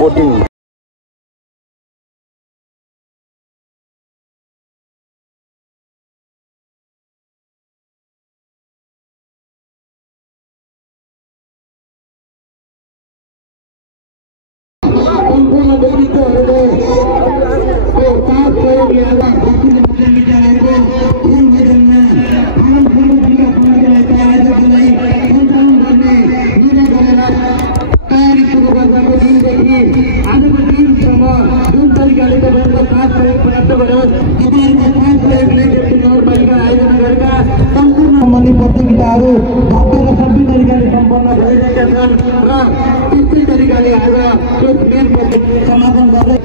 Boating सम्बन्धी प्रतियोगिताहरू भव्य र सबै तरिकाले सम्पन्न भइरहेका छन् र त्यस्तै तरिकाले आज यो मेन प्रतियोगिता समापन गर्दै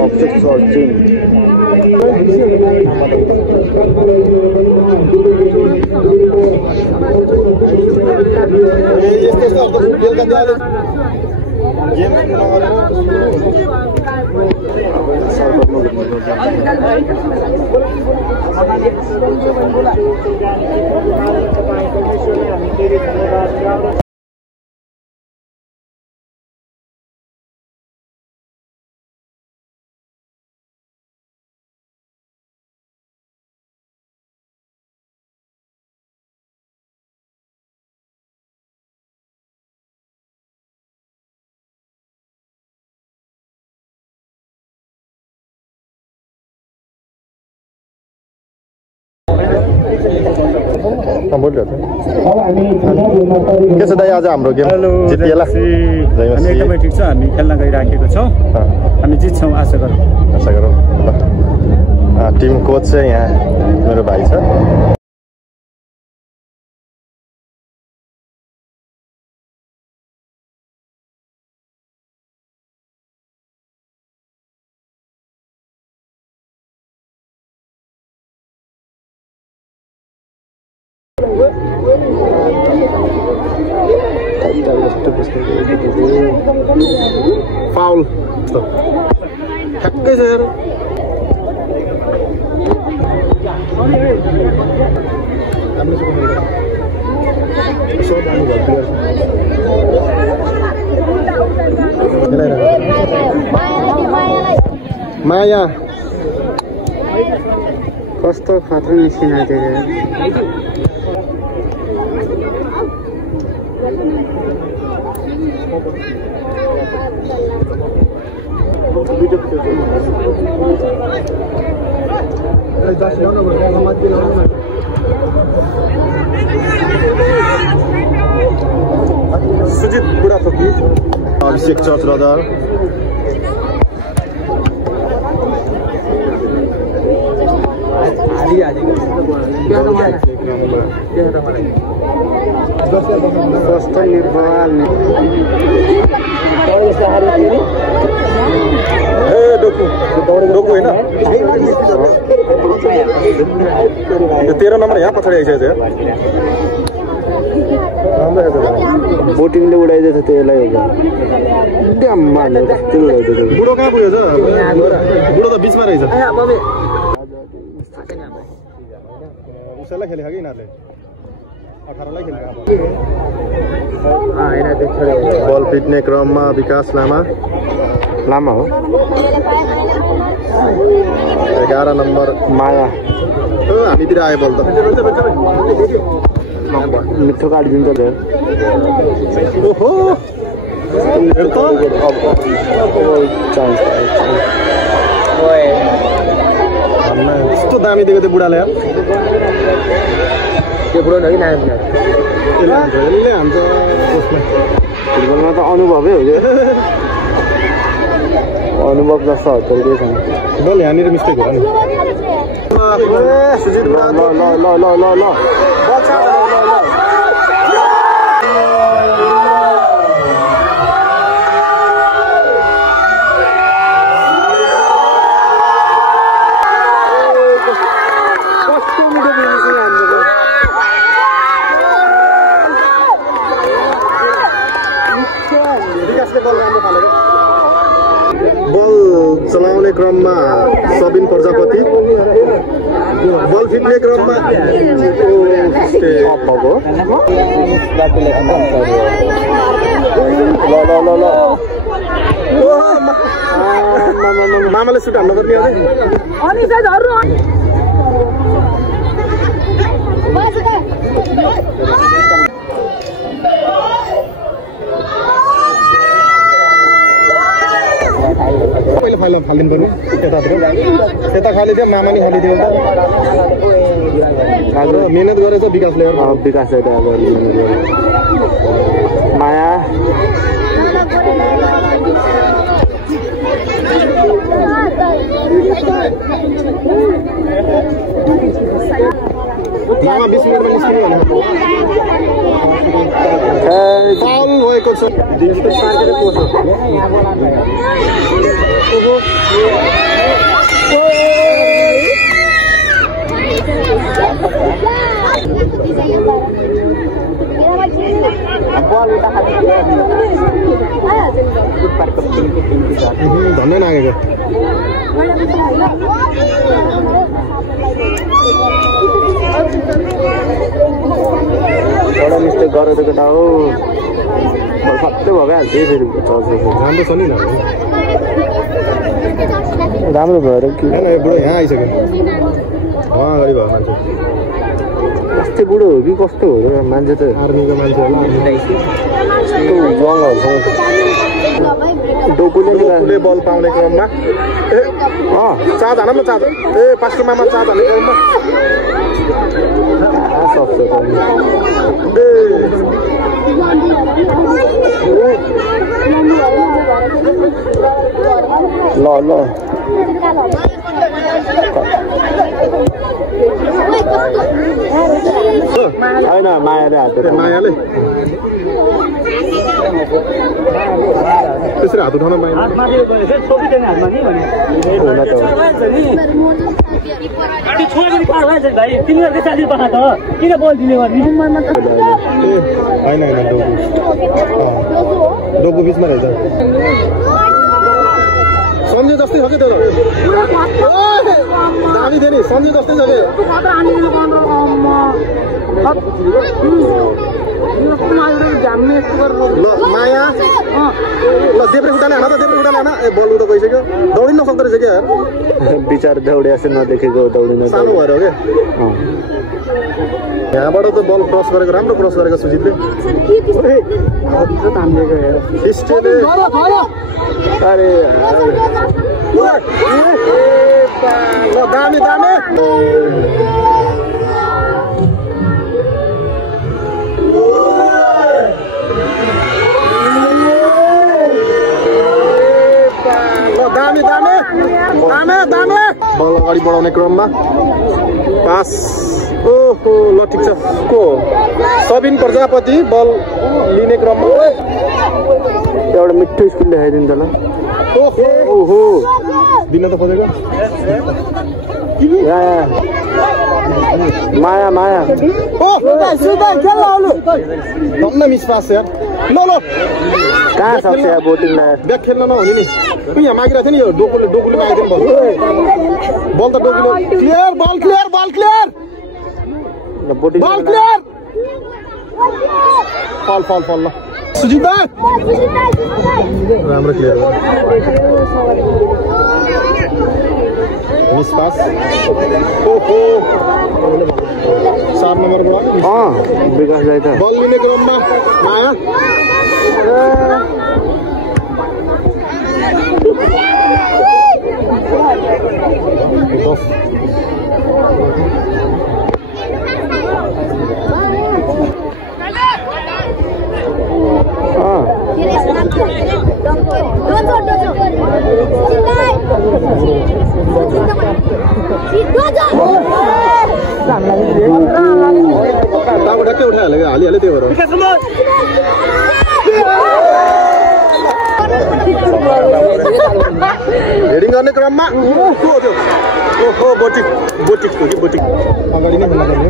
object searching के छ दाइ आज हाम्रो गेम जितिएला हामी एकदमै ठिक छ हामी खेल्न गइराखेको छौँ हामी जित्छौँ आशा गरौँ टिम कोच चाहिँ यहाँ मेरो भाइ छ फाउल ठ्याक्कै छ यार माया कस्तो खतरा निस्किन आइदियो सुजित बुढा थोकी अभिषेक चौधरी कस्तो निर्बल डोकु होइन 13 नम्बर यहाँ पछाडि आइसकेको छ बोटिङले उडाइदिएछ त्यसलाई बुढो कहाँ पुगेछ बुढो त बिचमा रहेछ उसैलाई खेलेको कि यिनीहरूले 18 लाई खेलेको बल पिट्ने क्रममा विकास लामा हो 11 नम्बर माया हामीतिर आयो बल त मिठो काटिदिन्छ धेरै ओहो यस्तो दामी दिएको त्यो बुढाले त्यो बुढो कि नानी यसले हान्छ फुटबलमा त अनुभवै हो क्या अनुभव जस्तो हो तर केही छैन बल यहाँनिर मिस्टेक हो नि सुजित ल ल ल ल ल ल बल चलाउने क्रममा सबिन प्रजापति बल फिट्ने क्रममा मामाले सुट हाल्नु पर्ने पहिले फालिदिनु पर्ने यता खालिदियो मामा नि खालिदियो मिहिनेत गरेछ विकासले विकासले त अब माया मामा 20 मिनटमा निस्किनु भने फाउल भएको छ धन्दै लागेको एउटा मिस्टेक गरेको केटा हो सबै भइहाल्छ फेरि राम्रो छ नि राम्रो भएर कि बुढो यहाँ आइसक्यो अगाडि भयो मान्छे कस्तो बुढो हो कि कस्तो हो र मान्छे त आर्मीको मान्छे होला डोकुले बल पाउने क्रममा चाँद हान न चाँद पास्टो मामा चाँद हान्ने क्रममा सक्छ ल ल होइन मायाले हात मायाले त्यसरी हात उठाउन पाइन्छ होइन डोको बिचमा रहेछ सम्झे जस्तै छ कि त्यो दामी थियो नि सम्झे जस्तै छ कि ल माया ल देब्रे खुट्टाले हान त देब्रे खुट्टाले हान ए बल उठो गइसक्यो दौडिन नसक्दो रहेछ क्या विचार दौडिया नदेखेको दौडिन सानो भएर हो क्या यहाँबाट त बल क्रस गरेको राम्रो क्रस गरेको सुजितले अरे ल दामी दामी दामी दामी दामी दामी बल अगाडि बढाउने क्रममा पास ओहो ल ठिक छ को सबिन प्रजापति बल लिने क्रममा एउटा मिठो स्कुल देखाइदिन्छ ल ओहो दिन त खोजेको माया माया धन्न मिस पास यार ल ल कहाँ सक्छ यार बोटिङ ब्याक खेल्न नहुने नि यहाँ मागिरहेको थियो नि यो डोकुले आइदिनु बल बल त डोकुले क्लियर बल क्लियर बल क्लियर बोटिङ बल क्लियर फल फल फल ल सुजित राम्रो क्लियर मिस पास ओहो 7 नम्बरबाट विकास दाइ त बल लिने क्रममा माया के उठाइहाल्यो हालिहाल्यो त्यो भएर हेडिङ गर्ने क्रममा ओहो बोटिक हो कि बोटिक अगाडि नै खेल्न पर्ने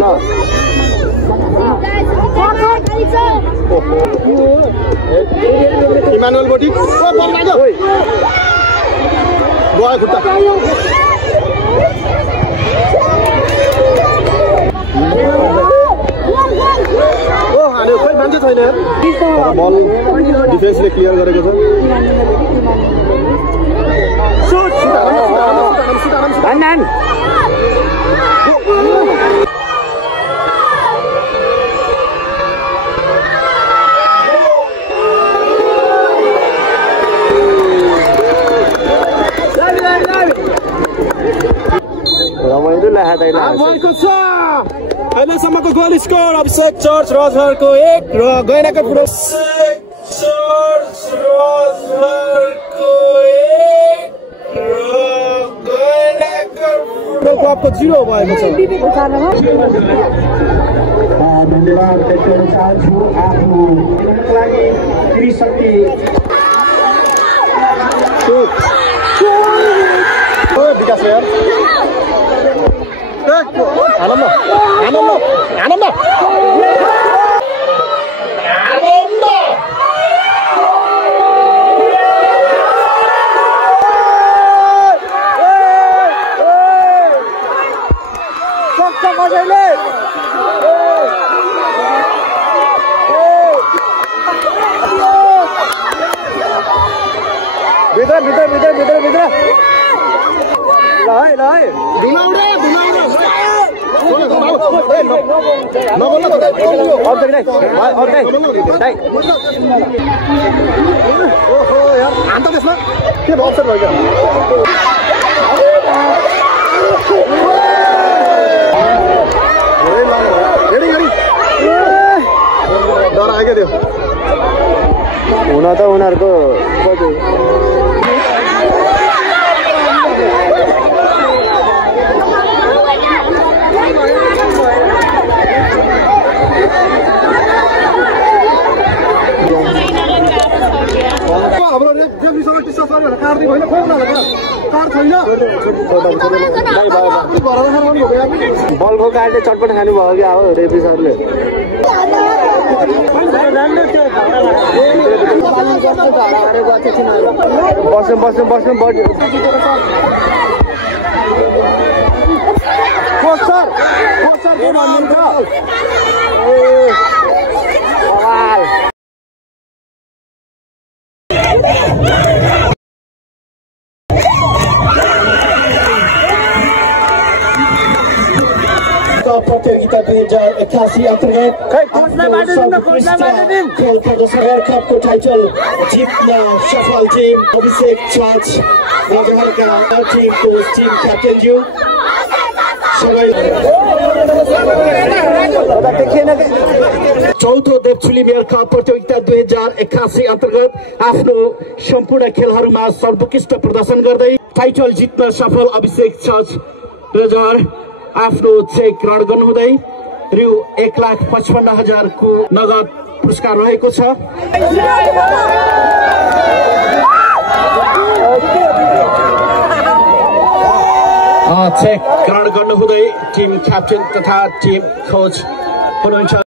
ल इमानुएल बोटिक बल लाग्यो गयो खुट्टा हान्यो खोइ मान्छे छैन बल डिफेन्सले क्लियर गरेको भएको छ अहिलेसम्मको गोल स्कोर अभिषेक चर्च रजहरको 1 र गैनाको क्लबको 0 भएको छ विकास आनन्द भित्र के अवसर भयो डर आयो त्यो हुन त उनीहरूको बलको काटले चटपट खानु भयो क्या हो रेफ्री सरले बस्नु के भनिन्छ प्रतियोगिता 2081 अन्तर्गत कपको टाइटल जित्न सफल टिम अभिषेक चर्च रजहरका टिमको टिम क्याप्टेनज्यू चौथो देवछुली मेयर कप प्रतियोगिता 2081 अन्तर्गत आफ्नो सम्पूर्ण खेलहरूमा सर्वोत्कृष्ट प्रदर्शन गर्दै टाइटल जित्न सफल अभिषेक चर्च रजहर आफ्नो चेक ग्रहण गर्नुहुँदै रु 1,55,000 को नगद पुरस्कार रहेको छ। चेक ग्रहण गर्नुहुँदै टिम क्याप्टेन तथा टिम कोच हुनुहुन्छ।